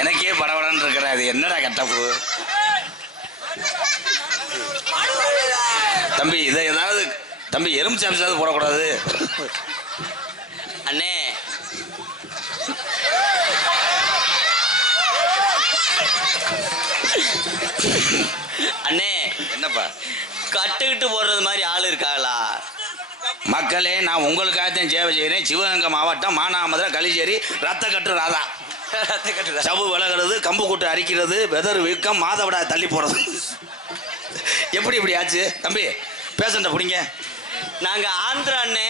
எனக்கே படபடன்னு இருக்கிற அது என்னடா கட்டப்பு தம்பி. இதை ஏதாவது தம்பி எறும்பு சாப்பிச்சாவது போடக்கூடாது அண்ணே. அண்ணே என்னப்பா கட்டுக்கிட்டு போடுறது மாதிரி ஆள் இருக்காங்களா? மக்களே, நான் உங்களுக்காகத்தான் சேவை செய்கிறேன். சிவகங்கை மாவட்டம் மானாமதுரை களிச்சேரி ரத்த கட்டு ராதா. சவு விலகிறது, கம்பு கூட்டு அரிக்கிறது, வெதர் வீக்கம், மாதவிடா தள்ளி போறது. எப்படி இப்படி ஆச்சு தம்பி? பேசண்ட பிடிங்க. நாங்க ஆந்திரா அண்ணே.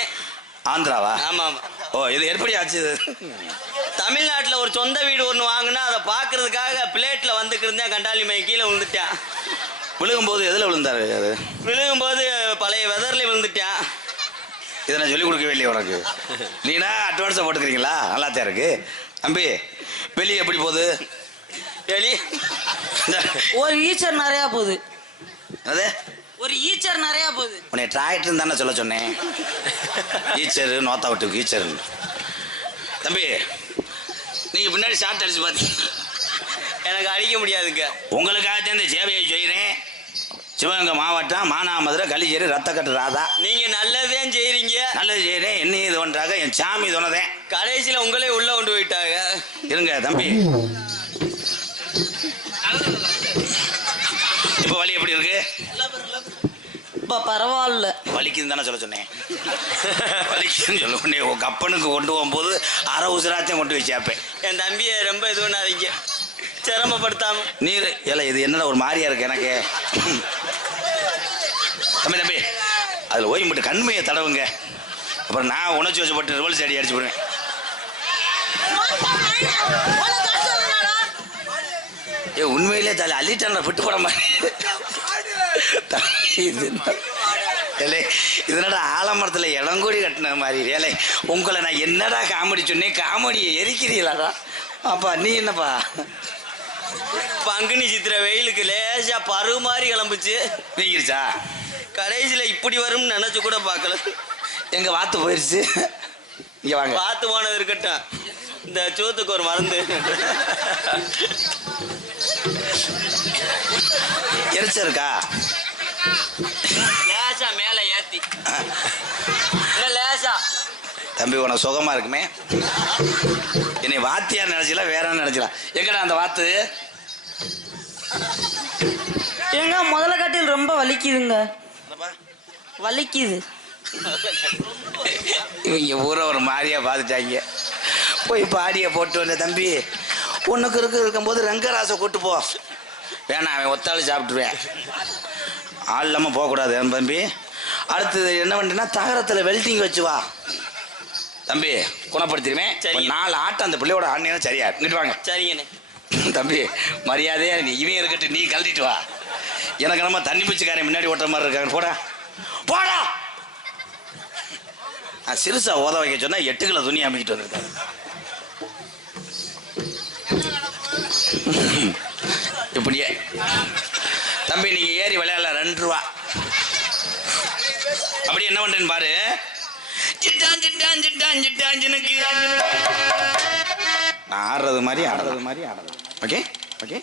ஆந்திராவா? ஆமா. ஓ, இது எப்படி ஆச்சு? தமிழ்நாட்டில் ஒரு சொந்த வீடு ஒன்று வாங்கினா அதை பார்க்கறதுக்காக பிளேட்டில் வந்துக்கிட்டு இருந்தேன். கண்டாலி மை கீழே விழுந்துட்டேன். விழுகும்போது எதில் விழுந்தாரு? அது விழுகும்போது பழைய வெதர்ல விழுந்துட்டேன். இதை நான் சொல்லிக் கொடுக்கவே இல்லையே உனக்கு. நீனா அட்வான்ஸாக போட்டுக்கிறீங்களா? நல்லாத்தான் இருக்கு தம்பி. வெளியே எப்படி போகுது? வெளியே ஒரு ஈச்சர் நிறையா போகுது. அது ஒரு ஈச்சர் நிறையா போகுது. உன்னை டிராக்டர் தானே சொல்ல சொன்னேன். ஈச்சரு நோத்தா விட்டு ஈச்சரு. தம்பி நீங்க பின்னாடி ஷார்ட் அடிச்சு பார்த்து எனக்கு அடிக்க முடியாதுங்க. உங்களுக்காகத்தான் இந்த சேவையை செய்கிறேன். சிவகங்கை மாவட்டம் மானாமதுரை களிச்சேரி ரத்த கட்டு ராதா. நீங்க நல்லதான் செய்யறீங்க. நல்லது செய்கிறேன். என்னையும் இது ஒன்றாக என் சாமி சொன்னதேன். கடைசியில் உங்களே உள்ள கொண்டு போயிட்டாங்க. இருங்க தம்பி. இப்போ வலி எப்படி இருக்கு? இப்போ பரவாயில்ல. வலிக்குதுன்னு தானே சொல்ல சொன்னேன். வலிக்குதுன்னு சொல்ல உடனே உங்க அப்பனுக்கு கொண்டு போகும்போது அரை உசுராத்தையும் கொண்டு போய் சேர்ப்பேன். என் தம்பியை ரொம்ப இது பண்ணாதீங்க, சிரமப்படுத்தாம. நீர் இல்லை, இது என்னடா ஒரு மாதிரியா இருக்கு எனக்கு. தம்பி தம்பி அதில் ஓய்வு மட்டும் கண்மையை தடவுங்க. அப்புறம் நான் உணர்ச்சி வச்சப்பட்டு ரிவல்ஸ் அடி அடிச்சு போடுவேன். ஏ உண்மையிலே தலை அள்ளிட்டான விட்டு போட மாதிரி. இதனடா ஆலமரத்தில் இளங்கோடி கட்டின மாதிரி. ஏலே உங்களை நான் என்னடா காமெடி சொன்னேன், காமெடியை எரிக்கிறீங்களாடா? அப்பா நீ என்னப்பா? பங்குனி சித்திரை வெயிலுக்கு லேசா பருவ மாதிரி கிளம்புச்சு. நீங்கிருச்சா? கடைசியில் இப்படி வரும்னு நினைச்சு கூட பார்க்கல. எங்க வாத்து போயிருச்சு. இங்க வாங்க. வாத்து போனது இருக்கட்டும், இந்த சூத்துக்கு ஒரு மருந்து. எரிச்ச இருக்கா? லேசா மேல ஏத்தி லேசா. தம்பி உனக்கு சுகமா இருக்குமே. என்னை வாத்தியா நினைச்சலாம், வேற நினைச்சலாம். எங்கடா அந்த வாத்து? ஏங்க முதல்ல காட்டில் ரொம்ப வலிக்குதுங்க. வலிக்குது. இவங்க ஊரை ஒரு மாதிரியா பார்த்துட்டாங்க. போய் பாடியை போட்டு வந்த தம்பி. உனக்கு இருக்கும்போது ரங்கராசை கூட்டு போ. வேணாம், அவன் ஒத்தாள் சாப்பிட்டுருவேன். ஆள் இல்லாமல் போகக்கூடாது தம்பி. அடுத்தது என்ன பண்ணுறேன்னா தகரத்தில் வெல்டிங் வச்சு வா தம்பி, குணப்படுத்திடுவேன். 4 ஆட்டம் அந்த பிள்ளையோட ஆடினா சரியா இங்கிட்டு வாங்க. சரிங்கண்ணே. தம்பி மரியாதையா நீ இவன் இருக்கட்டு, நீ கழட்டிட்டு வா. எனக்கு நம்ம தண்ணி பூச்சிக்காரன் முன்னாடி ஓட்டுற மாதிரி இருக்காங்க. போடா போடா. நான் சிறுசா ஓத வைக்க சொன்னா 8 கிலோ துணி அமைக்கிட்டு வந்திருக்காங்க. இப்படியே தம்பி நீங்க ஏறி விளையாடல 2 ரூபா. அப்படி என்ன பண்றேன்னு பாரு. நான் ஆடுறது மாதிரி ஆடுறது. Okay okay.